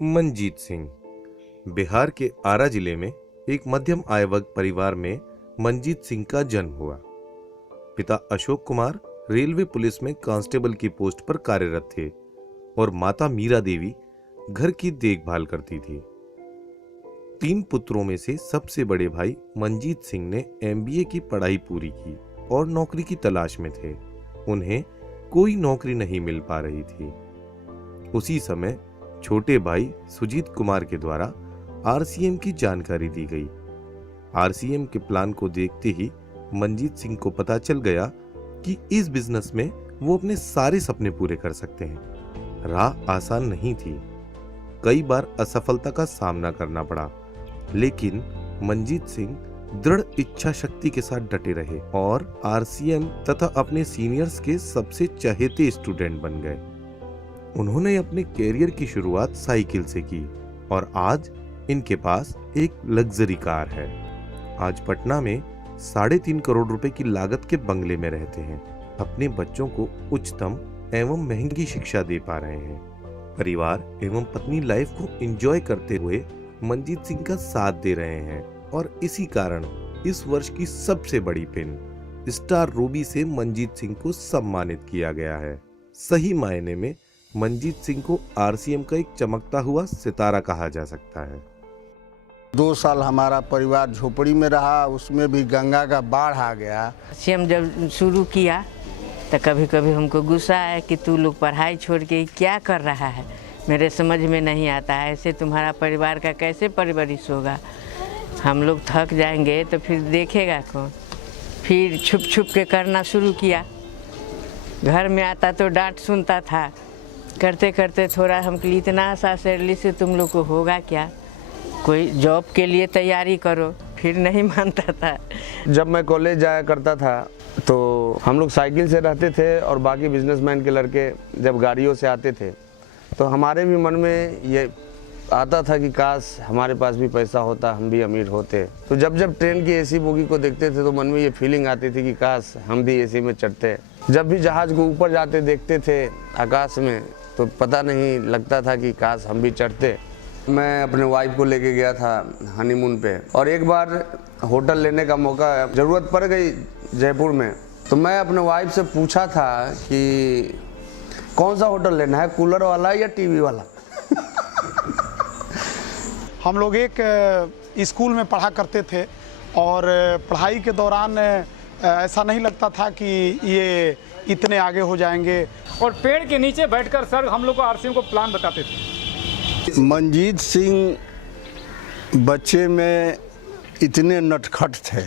मंजीत सिंह। बिहार के आरा जिले में एक मध्यम आय वर्ग परिवार में मंजीत सिंह का जन्म हुआ। पिता अशोक कुमार रेलवे पुलिस में कांस्टेबल की पोस्ट पर कार्यरत थे और माता मीरा देवी घर की देखभाल करती थी। 3 पुत्रों में से सबसे बड़े भाई मंजीत सिंह ने MBA की पढ़ाई पूरी की और नौकरी की तलाश में थे। उन्हें कोई नौकरी नहीं मिल पा रही थी। उसी समय छोटे भाई सुजीत कुमार के द्वारा RCM की जानकारी दी गई। RCM के प्लान को देखते ही मंजीत सिंह को पता चल गया कि इस बिजनेस में वो अपने सारे सपने पूरे कर सकते हैं। राह आसान नहीं थी, कई बार असफलता का सामना करना पड़ा, लेकिन मंजीत सिंह दृढ़ इच्छा शक्ति के साथ डटे रहे और RCM तथा अपने सीनियर्स के सबसे चहेते स्टूडेंट बन गए। उन्होंने अपने कैरियर की शुरुआत साइकिल से की और आज इनके पास एक लग्जरी कार है। आज पटना में 3.5 करोड़ रुपए की लागत के बंगले में रहते हैं। अपने बच्चों को उच्चतम एवं महंगी शिक्षा दे पा रहे हैं। परिवार एवं पत्नी लाइफ को एंजॉय करते हुए मंजीत सिंह का साथ दे रहे हैं और इसी कारण इस वर्ष की सबसे बड़ी पिन स्टार रूबी से मंजीत सिंह को सम्मानित किया गया है। सही मायने में मंजीत सिंह को RCM का एक चमकता हुआ सितारा कहा जा सकता है। 2 साल हमारा परिवार झोपड़ी में रहा, उसमें भी गंगा का बाढ़ आ गया। RCM जब शुरू किया तो कभी कभी हमको गुस्सा है कि तू लोग पढ़ाई छोड़ के क्या कर रहा है, मेरे समझ में नहीं आता है। ऐसे तुम्हारा परिवार का कैसे परवरिश होगा, हम लोग थक जाएंगे तो फिर देखेगा कौन। फिर छुप छुप के करना शुरू किया। घर में आता तो डांट सुनता था, करते करते थोड़ा हमको इतना सा सैलरी से तुम लोग को होगा क्या, कोई जॉब के लिए तैयारी करो, फिर नहीं मानता था। जब मैं कॉलेज जाया करता था तो हम लोग साइकिल से रहते थे और बाकी बिजनेसमैन के लड़के जब गाड़ियों से आते थे तो हमारे भी मन में ये आता था कि काश हमारे पास भी पैसा होता, हम भी अमीर होते। तो जब जब ट्रेन की AC बोगी को देखते थे तो मन में ये फीलिंग आती थी कि काश हम भी AC में चढ़ते। जब भी जहाज को ऊपर जाते देखते थे आकाश में तो पता नहीं लगता था कि काश हम भी चढ़ते। मैं अपने वाइफ को लेके गया था हनीमून पे और एक बार होटल लेने का मौका ज़रूरत पड़ गई जयपुर में, तो मैं अपने वाइफ से पूछा था कि कौन सा होटल लेना है, कूलर वाला या TV वाला। हम लोग एक स्कूल में पढ़ा करते थे और पढ़ाई के दौरान ऐसा नहीं लगता था कि ये इतने आगे हो जाएंगे। और पेड़ के नीचे बैठकर सर हम लोग को RCM को प्लान बताते थे। मंजीत सिंह बच्चे में इतने नटखट थे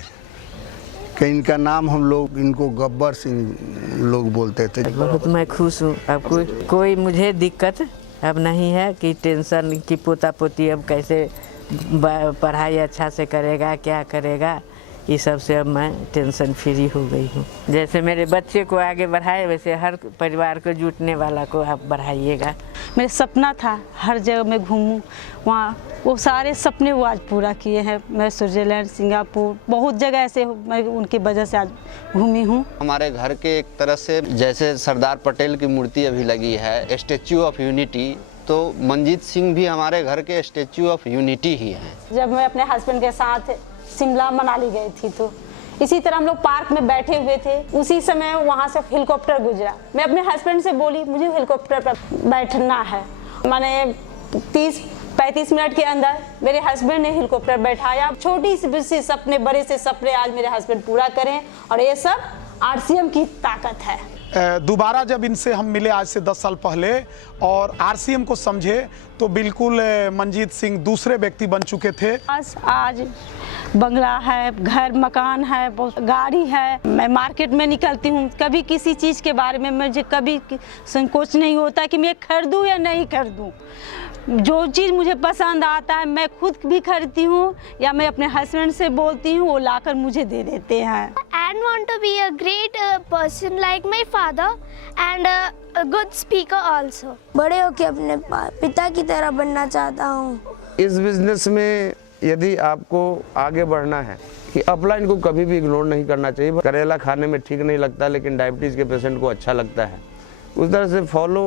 कि इनका नाम हम लोग इनको गब्बर सिंह लोग बोलते थे। बहुत मैं खुश हूँ। अब कोई मुझे दिक्कत अब नहीं है कि टेंशन कि पोता पोती अब कैसे पढ़ाई अच्छा से करेगा, क्या करेगा, ये सब से अब मैं टेंशन फ्री हो गई हूँ। जैसे मेरे बच्चे को आगे बढ़ाए वैसे हर परिवार को जुटने वाला को आप बढ़ाइएगा। मेरा सपना था हर जगह मैं घूमूं, वहाँ वो सारे सपने वो आज पूरा किए हैं। मैं स्विट्जरलैंड, सिंगापुर, बहुत जगह ऐसे मैं उनकी वजह से आज घूमी हूँ। हमारे घर के एक तरह से जैसे सरदार पटेल की मूर्ति अभी लगी है, स्टैच्यू ऑफ यूनिटी, तो मंजीत सिंह भी हमारे घर के स्टैच्यू ऑफ यूनिटी ही हैं। जब मैं अपने हस्बैंड के साथ शिमला मनाली गई थी तो इसी तरह हम लोग पार्क में बैठे हुए थे, उसी समय वहाँ से हेलीकॉप्टर गुजरा। मैं अपने हस्बैंड से बोली मुझे हेलीकॉप्टर पर बैठना है। मैंने 30-35 मिनट के अंदर मेरे हस्बैंड ने हेलीकॉप्टर बैठाया। छोटी सी सपने, बड़े से सपने आज मेरे हस्बैंड पूरा करें और ये सब RCM की ताकत है। दोबारा जब इनसे हम मिले आज से 10 साल पहले और RCM को समझे तो बिल्कुल मंजीत सिंह दूसरे व्यक्ति बन चुके थे। आज बंगला है, घर मकान है, गाड़ी है। मैं मार्केट में निकलती हूँ, कभी किसी चीज़ के बारे में मुझे कभी संकोच नहीं होता कि मैं खरीदूँ या नहीं खरीदूँ। जो चीज़ मुझे पसंद आता है मैं खुद भी खरीदती हूँ या मैं अपने हस्बैंड से बोलती हूँ, वो लाकर मुझे दे देते हैं। And want to be a great person like my father and a good speaker also. बड़े होके अपने पिता की तरह बनना चाहता हूँ। इस बिजनेस में यदि आपको आगे बढ़ना है कि अपलाइन को कभी भी इग्नोर नहीं करना चाहिए। करेला खाने में ठीक नहीं लगता लेकिन डायबिटीज़ के पेशेंट को अच्छा लगता है, उस तरह से फॉलो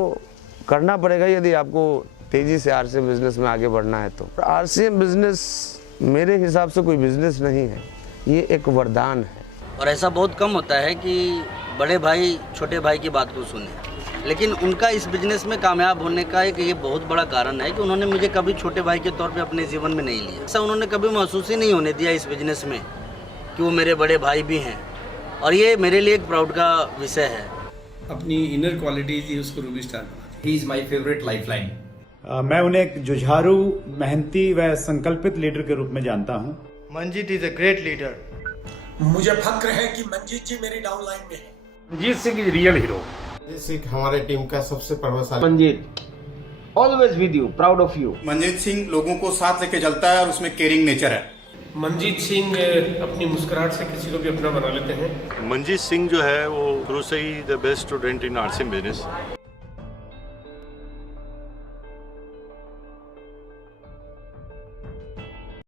करना पड़ेगा। यदि आपको तेज़ी से आरसीएम बिजनेस में आगे बढ़ना है। तो आरसीएम बिजनेस मेरे हिसाब से कोई बिजनेस नहीं है, ये एक वरदान है। और ऐसा बहुत कम होता है कि बड़े भाई छोटे भाई की बात को सुने, लेकिन उनका इस बिजनेस में कामयाब होने का एक ये बहुत बड़ा कारण है कि उन्होंने मुझे कभी छोटे भाई के तौर पे अपने जीवन में नहीं लिया। ऐसा उन्होंने कभी महसूस ही नहीं होने दिया इस बिजनेस में कि वो मेरे बड़े भाई भी हैं, और ये मेरे लिए एक प्राउड का विषय है। अपनी इनर क्वालिटीज ही उसको रूबी स्टार बनाती है। He is my favourite lifeline. मैं उन्हें एक जुझारू, मेहनती व संकल्पित लीडर के रूप में जानता हूं। Manjeet is a great leader. मुझे फक्र है कि मंजीत जी मेरी डाउनलाइन में है। Manjeet Singh is real hero. Manjeet हमारे टीम का सबसे प्रभावशाली। Manjeet always with you, proud of you. Manjeet Singh लोगों को साथ लेके चलता है और उसमें केयरिंग नेचर है। मंजीत सिंह अपनी मुस्कुराहट से किसी को भी अपना बना लेते हैं। मंजीत सिंह जो है वो शुरू से ही the best student in RCM business.